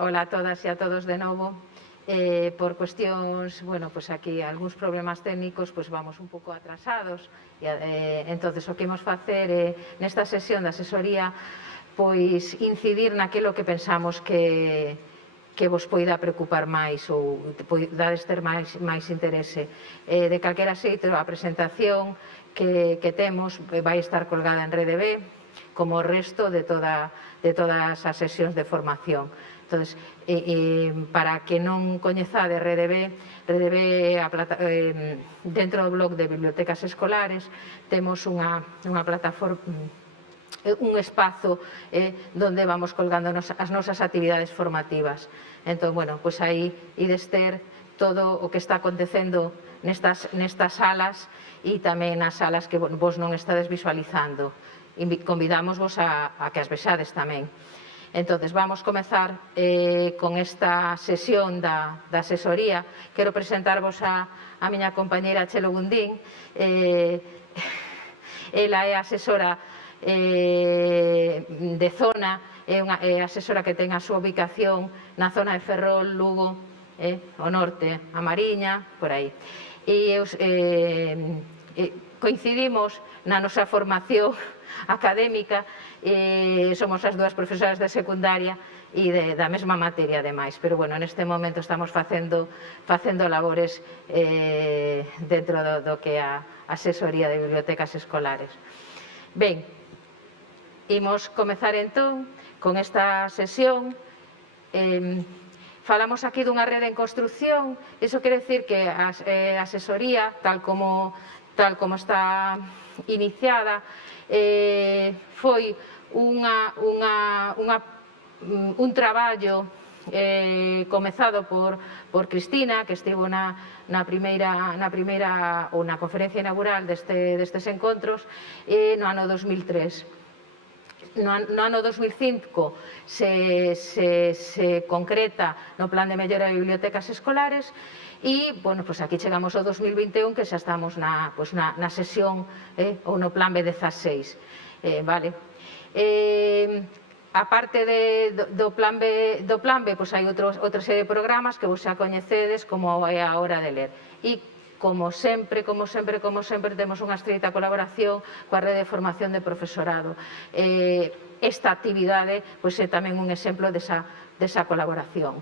Hola a todas e a todos de novo. Por cuestións, bueno, pues aquí algúns problemas técnicos, pues vamos un pouco atrasados. Entonces, o que imos facer nesta sesión de asesoría, pois incidir naquilo que pensamos que vos poida preocupar máis ou poidades ter máis interese. De calquera xeito, a presentación que temos vai estar colgada en Rede B, como o resto de todas as sesións de formación. Entonces, para que non coñezade Rede B, dentro do blog de bibliotecas escolares, temos unha plataforma, un espazo onde vamos colgando as nosas actividades formativas. Entón, bueno, pois aí ides ter todo o que está acontecendo nestas salas e tamén nas salas que vos non estades visualizando. Convidamos-vos a que as vexades tamén. Entón, vamos comezar con esta sesión da asesoría. Quero presentarvos a miña compañeira Chelo Gundín. Ela é asesora de zona, é asesora que ten a súa ubicación na zona de Ferrol, Lugo, o norte, a Mariña, por aí. E coincidimos na nosa formación académica, somos as dúas profesoras de secundaria e da mesma materia, ademais. Pero, bueno, neste momento estamos facendo labores dentro do que é a asesoría de bibliotecas escolares. Ben, imos comezar entón con esta sesión. Falamos aquí dunha rede en construcción. Iso quere dicir que a asesoría, tal como está iniciada, foi un traballo comezado por Cristina, que estivo na primeira ou na conferencia inaugural destes encontros no ano 2003. No ano 2005 se concreta no Plan de Mellora de Bibliotecas Escolares e, bueno, pois aquí chegamos ao 2021, que xa estamos na sesión ou no Plan B16. Vale. A parte do Plan B, pois hai outra serie de programas que vos xa coñecedes, como é a Hora de Ler. E como sempre, temos unha estreita colaboración coa rede de formación de profesorado. Esta actividade é tamén un exemplo desa colaboración.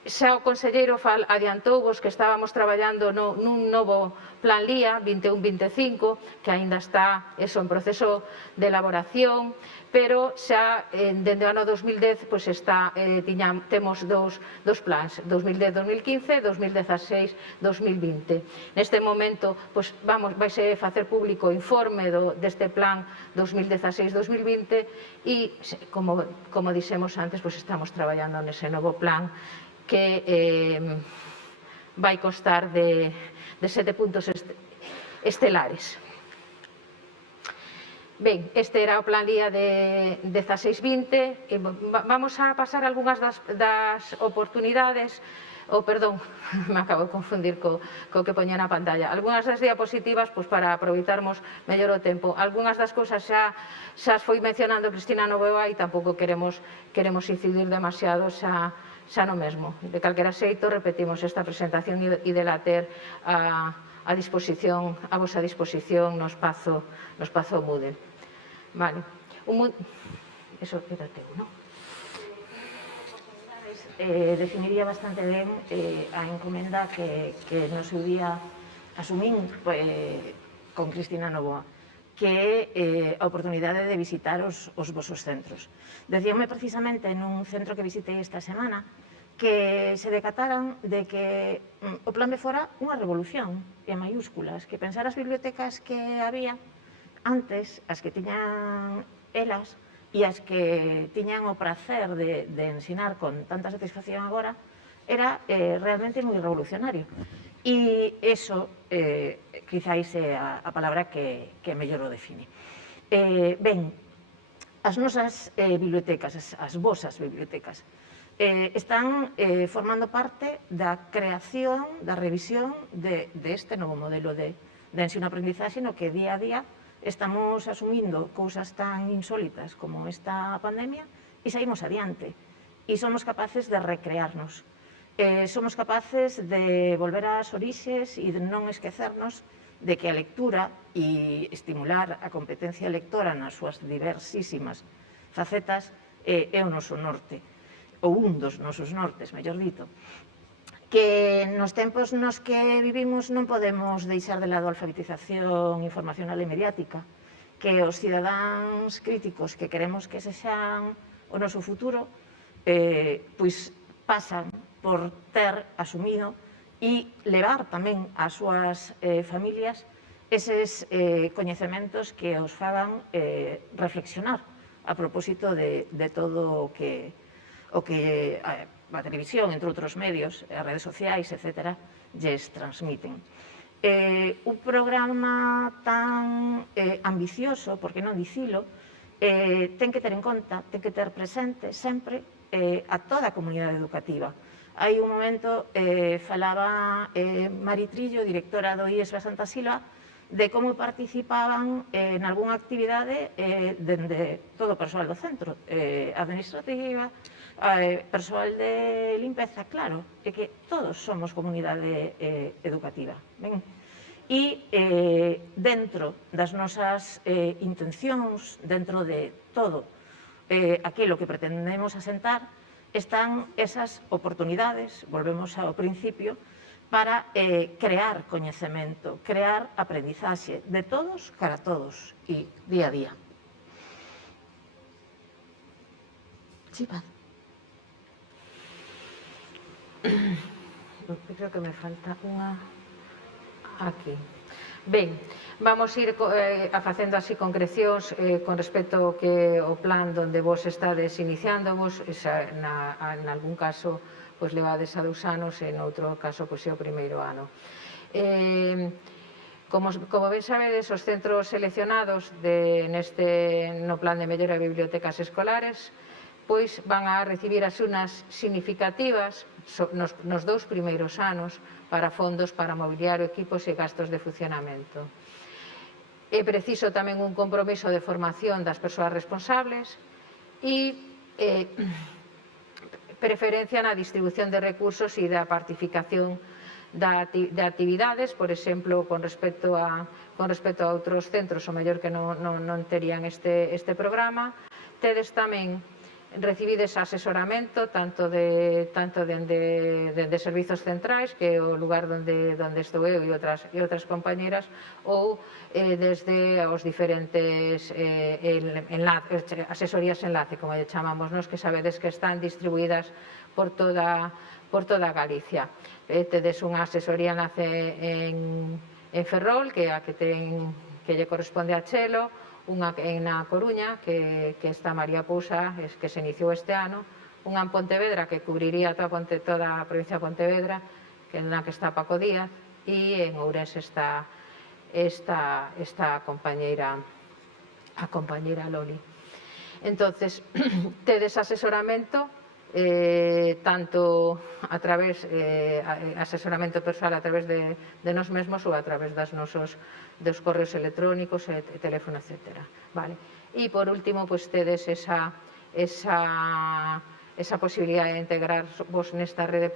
Xa o conselleiro adiantouvos que estábamos traballando nun novo Plan LIA 21-25, que aínda está en proceso de elaboración, pero xa dende o ano 2010 temos dous plans, 2010-2015 e 2016-2020. Neste momento vaise facer público o informe deste plan 2016-2020 e, como dixemos antes, estamos traballando nese novo plan que vai constar de 7 puntos estelares. Ben, este era o Plan LIA de 16-20. Vamos a pasar algunhas das oportunidades, perdón, me acabo de confundir co que poñía na pantalla. Algunhas das diapositivas para aproveitarmos mellor o tempo. Algunhas das cousas xa as foi mencionando Cristina Novoa e tampouco queremos incidir demasiado xa no mesmo. De calquera xeito, repetimos esta presentación e de la ter a vosa disposición no espazo Moodle. Vale. Eso era teu, non? Definiría bastante ben a encomenda que no seu día asumín con Cristina Novoa, que é a oportunidade de visitar os vosos centros. Decíame precisamente nun centro que visitei esta semana que se decataran de que o plan B fora unha revolución, en maiúsculas, que pensar as bibliotecas que había antes, as que tiñan elas e as que tiñan o prazer de ensinar con tanta satisfacción agora, era realmente moi revolucionario. E iso, quizáis, é a palabra que mellor o define. Ben, as nosas bibliotecas, as vosas bibliotecas, están formando parte da creación, da revisión deste novo modelo de ensino-aprendizaxe no que día a día estamos asumindo cousas tan insólitas como esta pandemia e saímos adiante. E somos capaces de recrearnos. Somos capaces de volver ás orixes e de non esquecernos de que a lectura e estimular a competencia lectora nas súas diversísimas facetas é o noso norte, ou un dos nosos nortes, mellor dito. Que nos tempos nos que vivimos non podemos deixar de lado a alfabetización informacional e mediática, que os cidadáns críticos que queremos que sexan o noso futuro, pois pasan por ter asumido e levar tamén ás súas familias eses coñecementos que os fagan reflexionar a propósito de todo o que a televisión, entre outros medios, as redes sociais, etc., lles transmiten. Un programa tan ambicioso, por que non dicilo, ten que ter en conta, ten que ter presente sempre a toda a comunidade educativa. Hai un momento, falaba Mari Trillo, directora do IES Santa Silva, de como participaban en algunha actividade dende todo o persoal do centro, administrativa, persoal de limpeza, claro, é que todos somos comunidade educativa. E dentro das nosas intencións, dentro de todo aquilo que pretendemos asentar, están esas oportunidades, volvemos ao principio, para crear coñecemento, crear aprendizaxe de todos cara a todos e día a día. Sí, Paz. Creo que me falta unha aquí. Ben, vamos ir facendo así concrecións con respecto ao que o plan onde vos estades iniciándovos, en algún caso pois levades a 2 anos e en outro caso pois é o primeiro ano. Como ben sabedes, os centros seleccionados no plan de mellora de bibliotecas escolares pois van a recibir axunas significativas nos 2 primeiros anos para fondos para mobiliario, equipos e gastos de funcionamento. É preciso tamén un compromiso de formación das persoas responsables e preferencia na distribución de recursos e da partificación de actividades, por exemplo, con respecto a outros centros, o mellor que non terían este programa. Tedes tamén recibides asesoramento tanto dende servizos centrais, que é o lugar onde estou eu e outras compañeras, ou desde os diferentes asesorías enlace, como lle chamamos nós, que sabedes que están distribuídas por toda Galicia. Tedes unha asesoría enlace en Ferrol, que é a que lle corresponde a Chelo, unha na Coruña, que está María Pousa, que se iniciou este ano, unha en Pontevedra, que cubriría toda a provincia de Pontevedra, na que está Paco Díaz, e en Ourense está a compañeira Loli. Entonces, tedes asesoramento tanto a través asesoramento persoal a través de nós mesmos ou a través dos correos electrónicos e teléfono, etc. Vale. E por último, pois tedes esa posibilidade de integrar vos nesta rede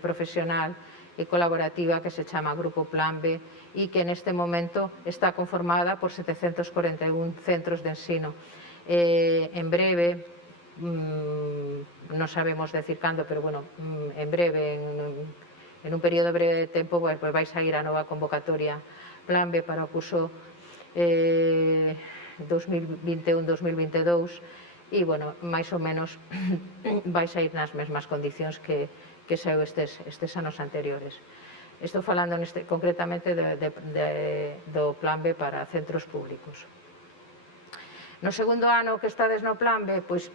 profesional e colaborativa que se chama Grupo Plan B e que neste momento está conformada por 741 centros de ensino. En breve, non sabemos decir cando, pero bueno, en breve, en un período breve de tempo, vais a ir a nova convocatoria Plan B para o curso 2021-2022 e, bueno, máis ou menos vais a ir nas mesmas condicións que saiu estes anos anteriores. Estou falando concretamente do Plan B para centros públicos. No segundo ano que estades no Plan B, pois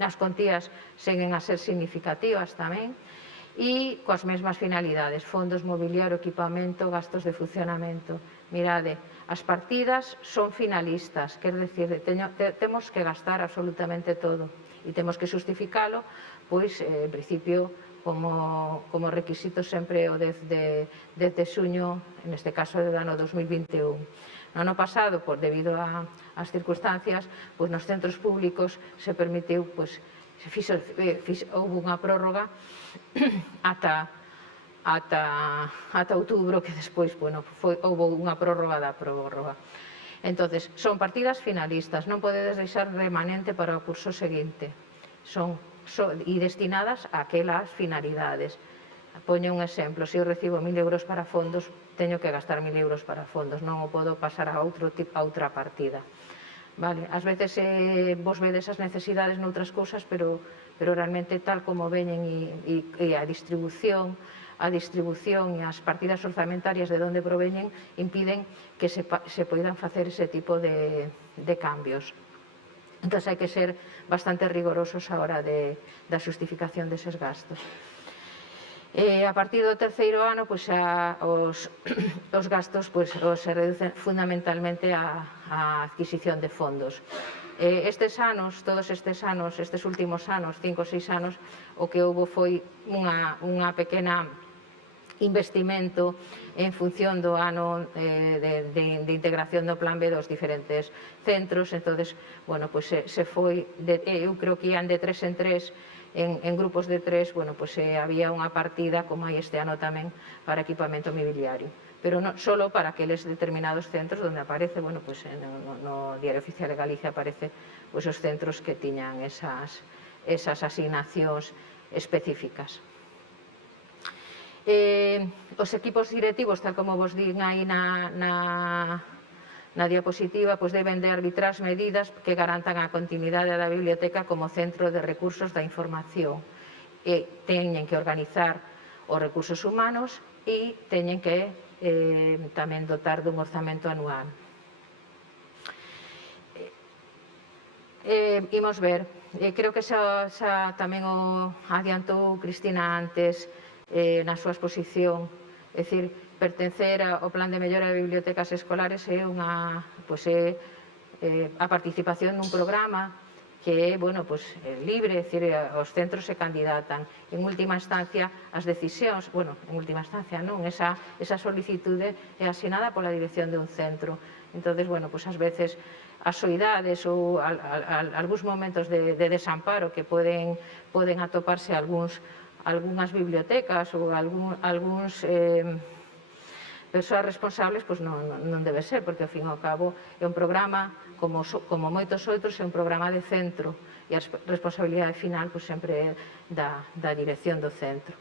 as contías seguen a ser significativas tamén e coas mesmas finalidades, fondos, mobiliario, equipamento, gastos de funcionamento. Mirade, as partidas son finalistas, quer decir, temos que gastar absolutamente todo e temos que justificalo, pois, en principio, como requisito sempre o 10 de xuño, neste caso do ano 2021. No ano pasado, debido ás circunstancias, nos centros públicos se permitiu, houve unha prórroga ata outubro, que despois houve unha prórroga da prórroga. Entonces, son partidas finalistas, non podedes deixar remanente para o curso seguinte, e destinadas a aquelas finalidades. Poño un exemplo, se eu recibo 1.000 euros para fondos, teño que gastar 1.000 euros para fondos, non o podo pasar a outra partida. Vale, ás veces vos vedes as necesidades noutras cousas, pero realmente tal como veñen e a distribución e as partidas orzamentarias de onde proveñen impiden que se poidan facer ese tipo de cambios. Entón hai que ser bastante rigorosos a hora da xustificación deses gastos. A partir do terceiro ano, os gastos se reducen fundamentalmente á adquisición de fondos. Todos estes últimos anos, 5 ou 6 anos, o que houve foi unha pequena investimento en función do ano de integración do plan B dos diferentes centros. Entón, se foi, eu creo que ian de 3 en 3, en grupos de 3, había unha partida, como hai este ano tamén, para equipamento mobiliario, pero só para aqueles determinados centros onde aparece, no Diario Oficial de Galicia aparece os centros que tiñan esas asignacións específicas. Os equipos directivos, tal como vos din aí na diapositiva, deben de arbitrar medidas que garantan a continuidade da biblioteca como centro de recursos da información. Teñen que organizar os recursos humanos e teñen que tamén dotar dun orzamento anual. Imos ver, creo que xa tamén o adiantou Cristina antes na súa exposición, é dicir, pertencer ao plan de mellora de bibliotecas escolares é a participación nun programa que é libre, é dicir, os centros se candidatan. En última instancia, as decisións, en última instancia non, esa solicitude é asinada pola dirección de un centro. Entón, ás veces as soidades ou algúns momentos de desamparo que poden atoparse algunhas bibliotecas ou algúns persoas responsables, non debe ser, porque ao fin e ao cabo é un programa, como moitos outros, é un programa de centro e a responsabilidade final sempre é da dirección do centro.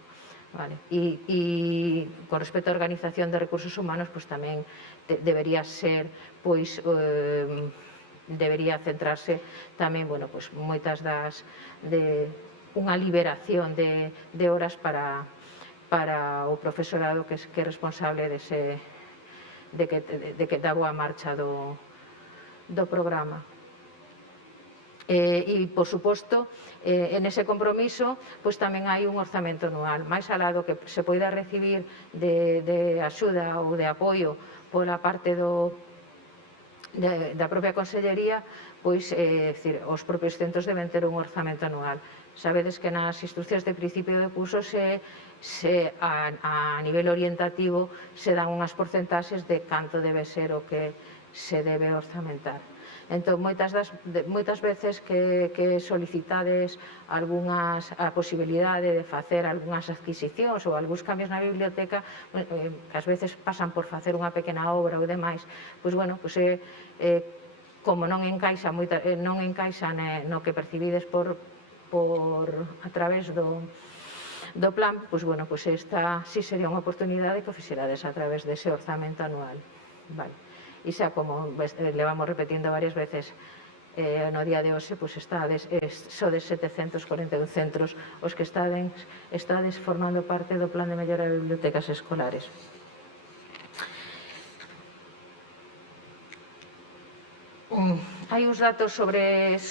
E con respecto á organización de recursos humanos, tamén debería ser, debería centrarse tamén moitas de unha liberación de horas para o profesorado que é responsable da boa marcha do programa. E, por suposto, en ese compromiso tamén hai un orzamento anual, máis alá do que se poida recibir de axuda ou de apoio pola parte da propia Consellería, os propios centros deben ter un orzamento anual. Sabedes que nas instruccións de principio de curso a nivel orientativo se dan unhas porcentaxes de canto debe ser o que se debe orzamentar. Entón, moitas veces que solicitades a posibilidade de facer algunhas adquisicións ou algúns cambios na biblioteca, que ás veces pasan por facer unha pequena obra ou demais, como non encaixa no que percibides a través do plan, esta sí sería unha oportunidade que o fixerades a través dese orzamento anual. E xa, como levamos repetindo varias veces, no día de hoxe sodes 741 centros os que estades formando parte do plan de mellora de bibliotecas escolares. Hai uns datos sobre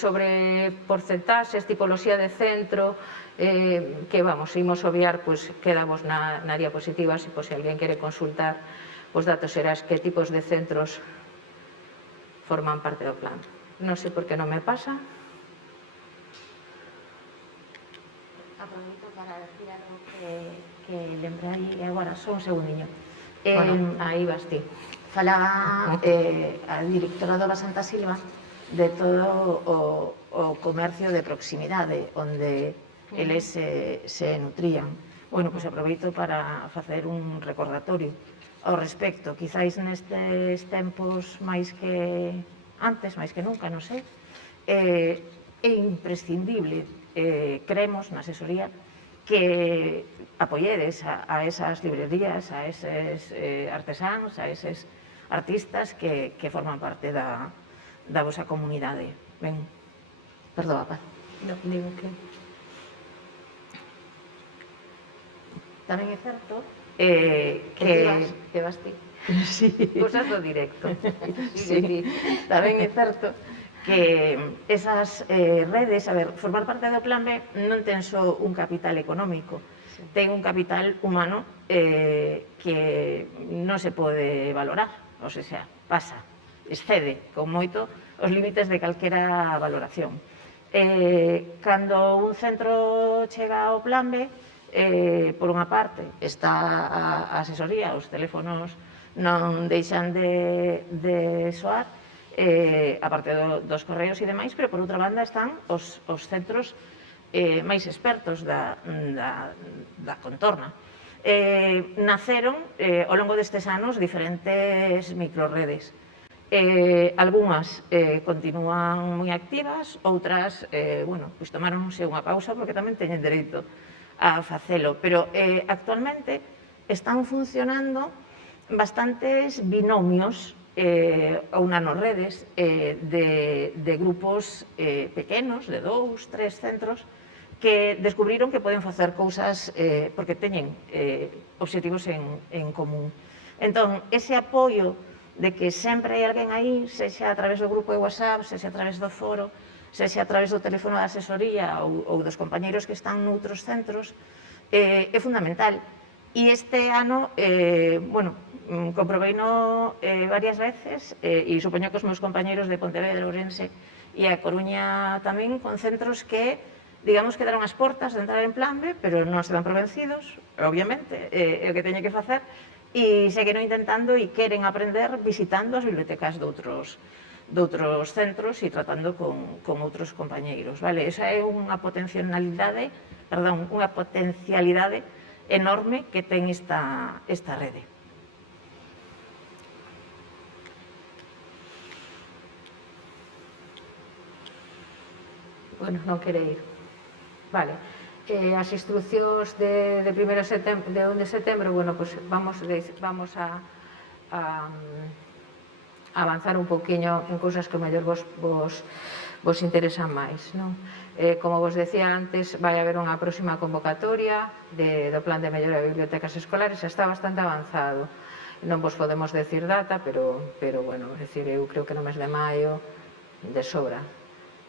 porcentaxes, tipoloxía de centro, que imos obviar, quedamos na diapositiva, se alguén quere consultar os datos serás que tipos de centros forman parte do plan. Non sei por que non me pasa. Aproveito para decir algo que lembrei agora, só un segundiño. Aí vas ti. Falaba a directora do Santa Silva de todo o comercio de proximidade onde eles se nutrían. Bueno, pois aproveito para facer un recordatorio ao respecto. Quizáis nestes tempos máis que antes, máis que nunca, non sei, é imprescindible, creemos na asesoría, que apoyedes a esas librerías, a eses artesáns, a eses artistas que forman parte da vosa comunidade. Ben, perdoa, Paz. No, digo que... Tamén é certo que vas ti. Sí. Cosas do directo. Sí, tamén é certo que esas redes, a ver, formar parte do Plan B non ten só un capital económico, ten un capital humano que non se pode valorar, ou sea, pasa, excede con moito os límites de calquera valoración. Cando un centro chega ao Plan B, por unha parte está a asesoría, os teléfonos non deixan de soar, a parte dos correos e demais, pero por outra banda están os centros máis expertos da contorna. Naceron ao longo destes anos diferentes microredes. Algúnas continúan moi activas, outras, bueno, pois tomáronse unha pausa porque tamén teñen dereito a facelo, pero actualmente están funcionando bastantes binomios ou nanoredes de grupos pequenos, de 2, 3 centros, que descubriron que poden facer cousas porque teñen obxectivos en común. Entón, ese apoio de que sempre hai alguén aí, sexa a través do grupo de WhatsApp, sexa a través do foro, sexa a través do teléfono de asesoría ou dos compañeiros que están noutros centros, é fundamental. E este ano, bueno, comprobeino varias veces, e supoño que os meus compañeiros de Pontevedra, Ourense e a Coruña tamén, con centros que, digamos, quedaron as portas de entrar en Plan B, pero non se dan por vencidos, obviamente, é o que teñen que facer, e seguiron intentando e queren aprender visitando as bibliotecas doutros centros e tratando con outros compañeiros, vale? Esa é unha potencialidade enorme que ten esta rede. Bueno, non quere ir. Vale. As instruccións de 1 de setembro, bueno, pues vamos a avanzar un poquinho en cousas que mellor vos interesan máis, non? Como vos decía antes, vai haber unha próxima convocatoria do Plan de Mellora de Bibliotecas Escolares, está bastante avanzado. Non vos podemos decir data, pero bueno, é dicir, eu creo que no mes de maio de sobra,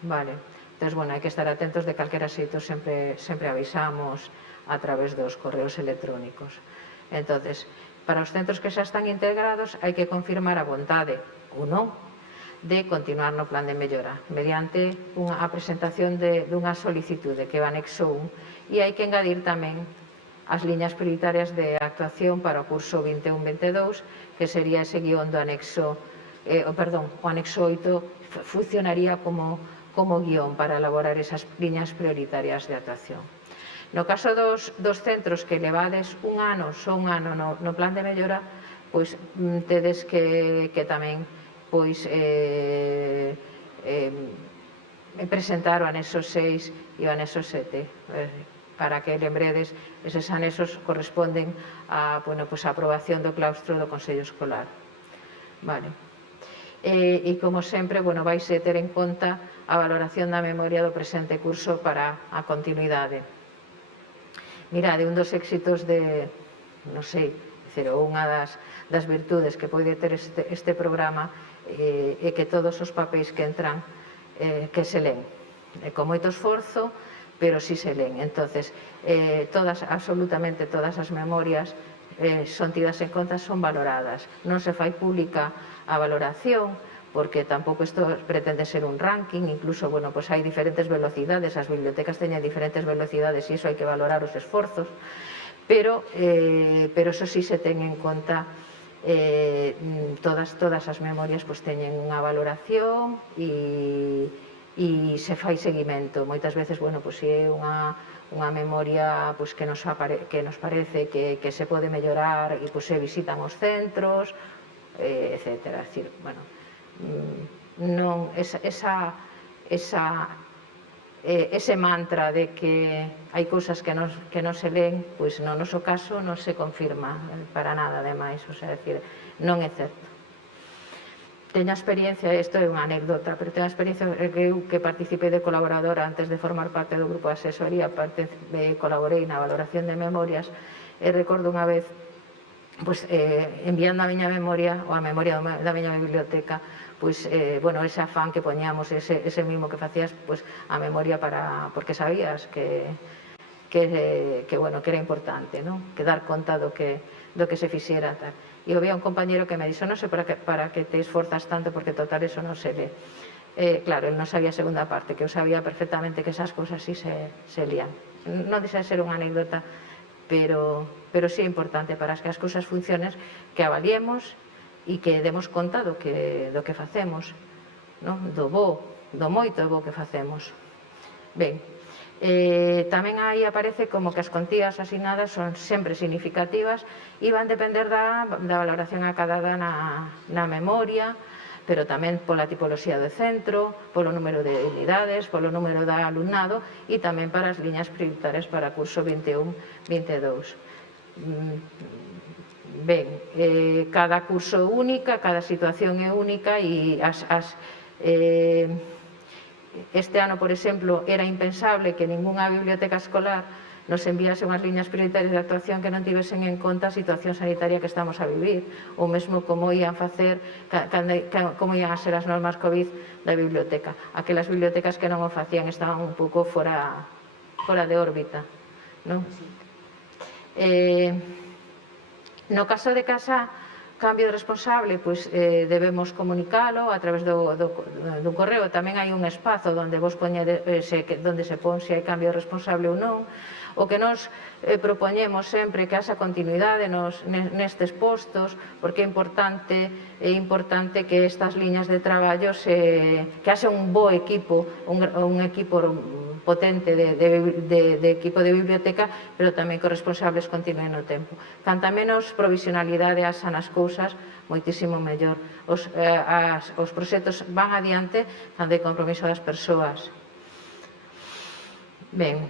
vale? Entón, bueno, hai que estar atentos de calquera xeito, sempre avisamos a través dos correos electrónicos. Entón, para os centros que xa están integrados, hai que confirmar a vontade, ou non, de continuar no plan de mellora, mediante a presentación dunha solicitude que é o anexo 1, e hai que engadir tamén as liñas prioritarias de actuación para o curso 21-22, que sería ese guión do anexo, o anexo 8 funcionaría como guión para elaborar esas liñas prioritarias de actuación. No caso dos centros que levades un ano no plan de mellora, pois tedes que tamén presentar o anexo 6 e o anexo 7, para que lembredes, eses anexos corresponden a aprobación do claustro do Consello Escolar. Vale. E como sempre, vaise ter en conta a valoración da memoria do presente curso para a continuidade. Mirade, un dos éxitos non sei, unha das virtudes que pode ter este programa é que todos os papéis que entran que se len, con moito esforzo, pero si se len. Entonces, absolutamente todas as memorias son tidas en conta, son valoradas. Non se fai pública a valoración, porque tampouco isto pretende ser un ranking, incluso, hai diferentes velocidades, as bibliotecas teñen diferentes velocidades e iso hai que valorar os esforzos, pero eso sí se ten en conta todas as memorias pois teñen unha valoración e se fai seguimento. Moitas veces, bueno, pois é unha memoria pois, que nos parece que se pode mellorar e pois se visitan os centros, etcétera. É dicir, bueno, non ese mantra de que hai cousas que non se len, pois no noso caso non se confirma para nada, ademais, o sea, decir, non é certo. Teño a experiencia, isto é unha anécdota, pero teño a experiencia que participei de colaboradora antes de formar parte do grupo de asesoría, colaborei na valoración de memorias, e recordo unha vez pois, enviando a miña memoria ou a memoria da miña biblioteca, pois, bueno, ese afán que poñamos, ese mimo que facías, pois, a memoria porque sabías que bueno, que era importante, non? Que dar conta do que se fixera, tal. E había un compañero que me dixo, non sei para que te esforzas tanto, porque total eso non se ve. Claro, él non sabía a segunda parte, que eu sabía perfectamente que esas cousas sí se lían. Non deixa de ser unha anécdota, pero sí é importante para que as cousas funcionen, que avaliemos e que demos conta do que facemos, non? Do moito bo que facemos. Ben, tamén aí aparece como que as contías asignadas son sempre significativas e van depender da valoración acadada na memoria, pero tamén pola tipoloxía do centro, polo número de unidades, polo número de alumnado e tamén para as liñas prioritarias para curso 21-22. Ben, cada curso é única, cada situación é única e este ano, por exemplo, era impensable que ningunha biblioteca escolar nos enviase unhas liñas prioritarias de actuación que non tivesen en conta a situación sanitaria que estamos a vivir, ou mesmo como ian facer, como ian a ser as normas COVID da biblioteca. Aquelas bibliotecas que non o facían estaban un pouco fora de órbita, non? No caso de casa, cambio de responsable, pois debemos comunicalo a través dun correo. Tamén hai un espazo onde se pon se hai cambio de responsable ou non. O que nos propoñemos sempre que haxa continuidade nestes postos, porque é importante que estas liñas de traballo que haxa un bo equipo, un equipo potente de equipo de biblioteca, pero tamén que os responsables continúen no tempo. Canta menos provisionalidade haxa nas cousas, moitísimo mellor. Os proxectos van adiante cando hai compromiso das persoas. Ben,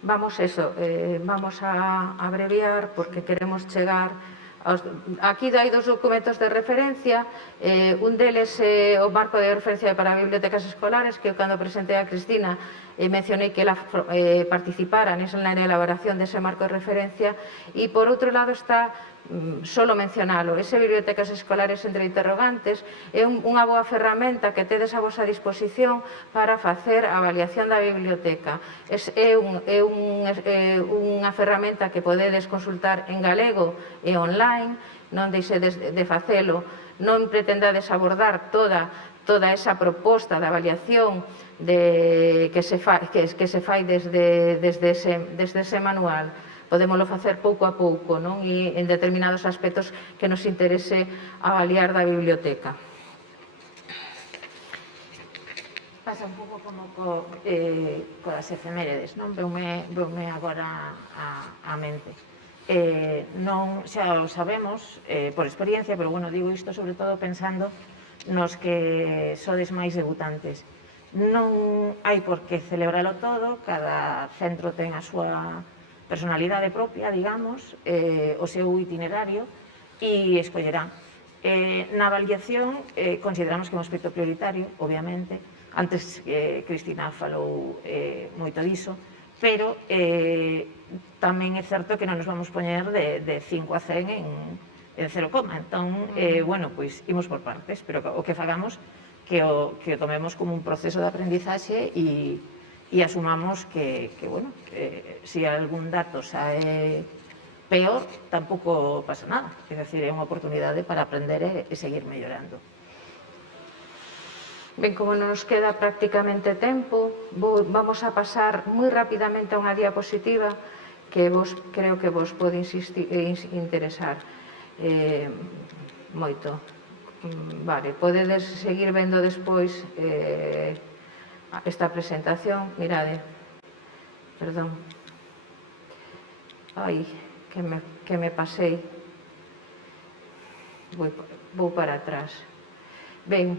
vamos a abreviar porque queremos chegar aquí hai dos documentos de referencia, un deles é o marco de referencia para bibliotecas escolares, que eu cando presentei a Cristina mencionei que ela participara na elaboración dese marco de referencia, e por outro lado está solo mencionalo, ese bibliotecas escolares entre interrogantes é unha boa ferramenta que tedes a vosa disposición para facer a avaliación da biblioteca. É unha ferramenta que podedes consultar en galego e online, non deixedes de facelo, non pretendades abordar toda esa proposta de avaliación que se fai desde ese manual. Podémoslo facer pouco a pouco, non? E en determinados aspectos que nos interese avaliar da biblioteca. Pasa un pouco como coas efemérides, non? Veume agora a mente. Non xa o sabemos por experiencia, pero bueno, digo isto sobre todo pensando nos que sodes máis debutantes. Non hai por que celebralo todo, cada centro ten a súa personalidade propia, digamos, o seu itinerario, e escollerán. Na avaliación consideramos que é un aspecto prioritario, obviamente. Antes Cristina falou moito diso, pero tamén é certo que non nos vamos poñer de 5 a 100 en 0, entón, bueno, pois imos por partes, pero o que fagamos que o tomemos como un proceso de aprendizaxe e asumamos que bueno, se algún dato sae peor, tampouco pasa nada. É dicir, é unha oportunidade para aprender e seguir mellorando. Ben, como non nos queda prácticamente tempo, vamos a pasar moi rapidamente a unha diapositiva que creo que vos pode interesar moito. Vale, podedes seguir vendo despois esta presentación. Mirade, perdón, ai, que me pasei, vou para atrás. Ben,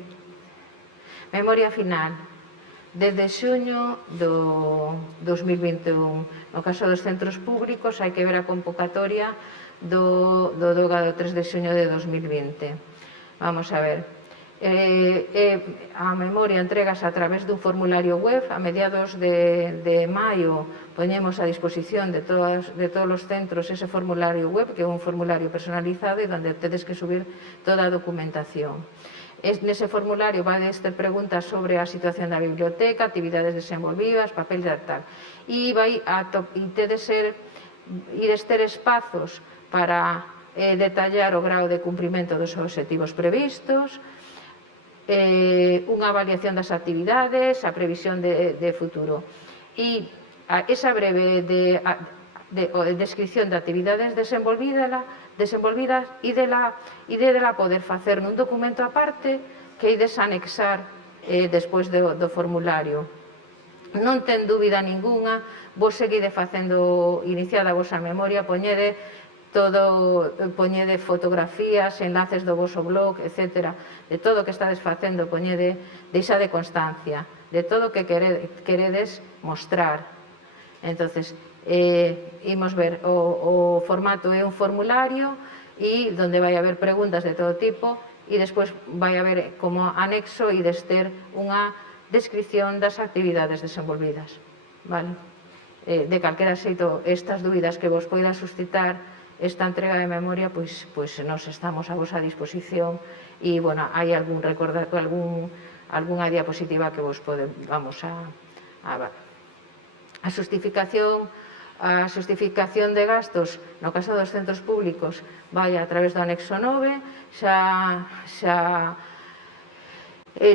memoria final. Desde xuño do 2021, no caso dos centros públicos, hai que ver a convocatoria do 3 de xuño de 2020. Vamos a ver. A memoria entregas a través dun formulario web. A mediados de maio poñemos a disposición de todos os centros ese formulario web, que é un formulario personalizado e onde tedes que subir toda a documentación. Nese formulario vades ter preguntas sobre a situación da biblioteca, actividades desenvolvidas, papel e tal. E ides ter espazos para detallar o grau de cumprimento dos obxectivos previstos, unha avaliación das actividades, a previsión de futuro. E esa breve descripción de actividades desenvolvidas e dela poder facer nun documento aparte que ides anexar despois do formulario. Non ten dúbida ninguna, vos seguide facendo iniciada a vosa memoria, poñede fotografías, enlaces do voso blog, etc. De todo o que estades facendo, deixade constancia de todo o que queredes mostrar. Entonces, imos ver, o formato é un formulario e onde vai haber preguntas de todo tipo e despois vai haber como anexo e ter unha descripción das actividades desenvolvidas. De calquera xeito, estas dúbidas que vos poida suscitar esta entrega de memoria, pois nos estamos a vosa disposición e, bueno, hai algunha diapositiva que vos vamos a xustificación de gastos no caso dos centros públicos vai a través do anexo 9,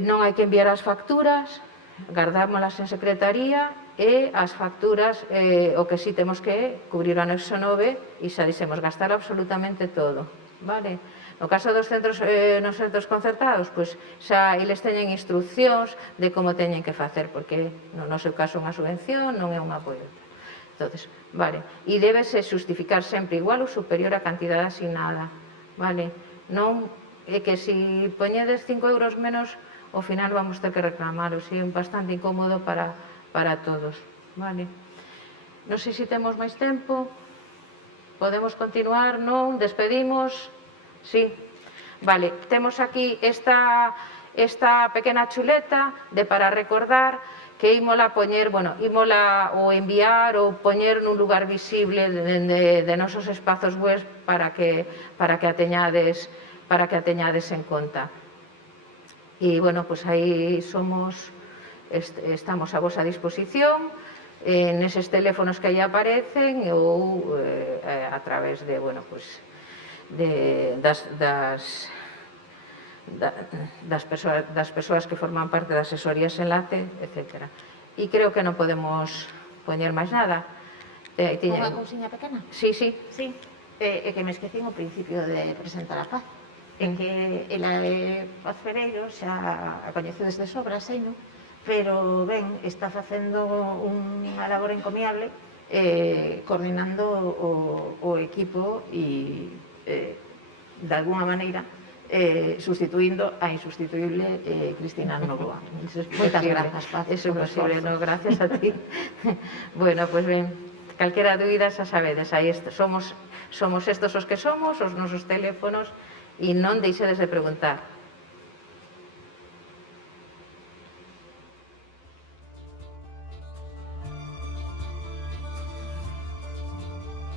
non hai que enviar as facturas, gardámolas en secretaría e as facturas, o que si temos que cubrir o anexo 9 e xa dixemos gastar absolutamente todo. No caso dos centros concertados, xa eles teñen instruccións de como teñen que facer, porque no noso caso unha subvención non é un apoio. E débese justificar sempre igual ou superior a cantidade asignada. Non é que se poñedes 5 euros menos, ao final vamos ter que reclamalo. É bastante incómodo para todos. Non sei se temos máis tempo. Podemos continuar, non? Despedimos? Sí. Temos aquí esta pequena chuleta para recordar que ímola poñer, ímola ou enviar ou poñer nun lugar visible de nosos espazos web para que a teñades en conta. E, aí estamos a vosa disposición neses teléfonos que aí aparecen ou a través das persoas que forman parte da asesoría Enlace, etc. E creo que non podemos poñer máis nada. Unha cousiña pequena? Sí. É que me esquecín o principio de presentar a Paz. É que ela é Paz Ferreiro, xa a coñecedes de sobra, seino, pero ben, está facendo unha labor encomiable coordinando o equipo e de alguna maneira sustituindo a insustituible Cristina Novoa. Moitas grazas, Paz. É imposible, gracias a ti. Bueno, pois ben, calquera dúbida xa sabedes, aí somos estos os que somos, os nosos teléfonos, e non deixedes de preguntar.